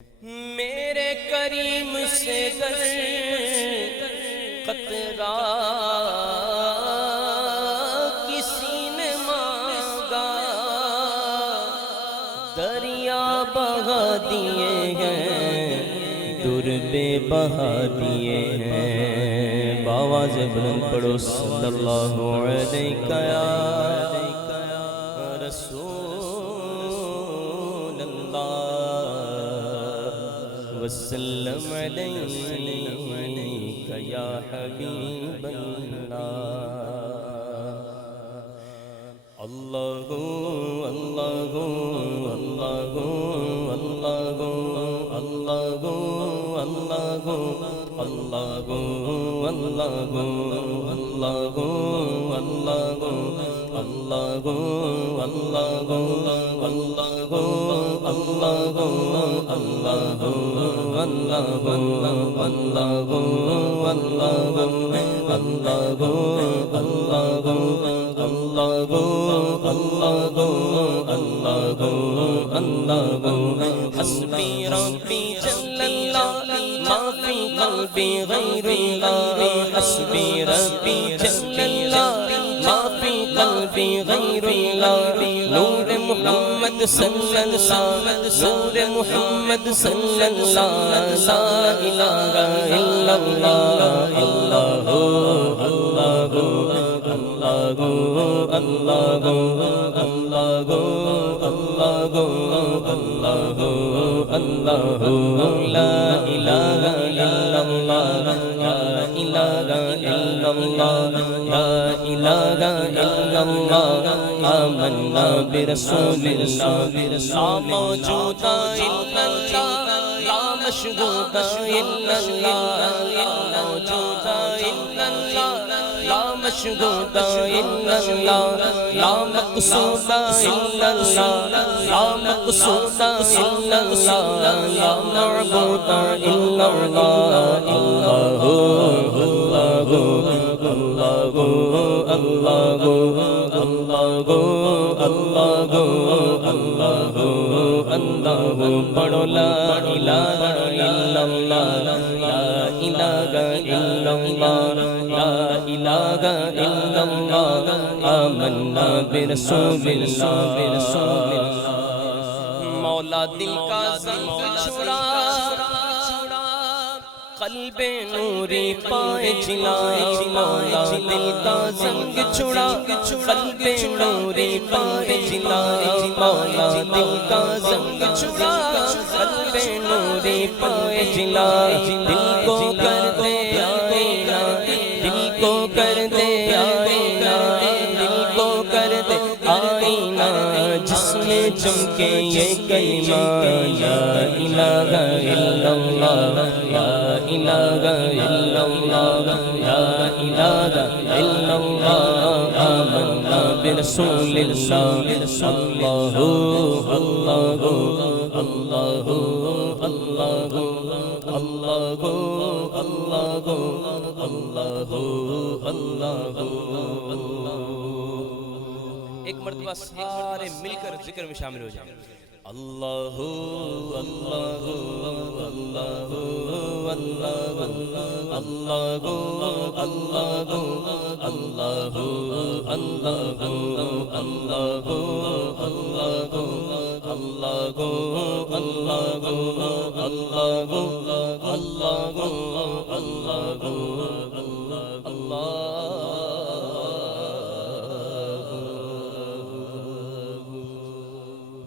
میرے کریم سے گر قطرہ کسی نے مانگا، دریا بہا دیے ہیں، در بے بہا دیے ہیں۔ بآواز بلند پڑھو صلی اللہ علیہ رسول اللہ وسلم علیک یا حبیب اللہ۔ اللہ اللہ اللہ اللہ اللہ اللہ اللہ اللہ حسبی ربی جل اللہ ما فی قلبی غیر اللہ، حسبی ربی جل اللہ ما فی قلبی غیر اللہ، نور محمد صلی اللہ، نور محمد صلی اللہ، لا الہ الا اللہ، اللہ اللہ اللہ اللہ اللہ اللہ اللہ، لا الہ الا اللہ، لا الہ الا اللہ، لا الہ الا اللہ، آمنا برسول اللہ، لا موجود الا اللہ، لا مشہود الا اللہ، لا موجود الا اللہ، لا مشہود الا اللہ، لا مقصود الا اللہ، لا مقصود الا اللہ، لا معبود الا اللہ، اللہ اللہ اللہ اللہ اللہ اللہ اللہ اللہ، پڑھو لا الہ الا اللہ، لا الہ الا اللہ، لا الہ الا اللہ، آمنا برسول اللہ۔ مولا دل کا زنگ چھڑا، قلب نوری پائے جلائے، مولا دل کا زنگ چھڑا، قلب نوری پائے جلائے، مولا دل کا زنگ چھڑا، قلب نوری پائے جلائے، دل کو کر دے آئینہ، دل کو کر دے آئینہ، دل کو کر دے آئینہ، جس میں چمکے یہ کلمہ لا الہ الا اللہ، لا الہ الا اللہ، لا الہ الا اللہ، آمنا برسول اللہ، اللہ اللہ اللہ اللہ اللہ اللہ اللہ اللہ۔ ایک مرتبہ سارے مل کر ذکر میں شامل ہو جائیں۔ اللہ اللہ اللہ اللہ اللہ اللہ اللہ اللہ اللہ اللہ اللہ اللہ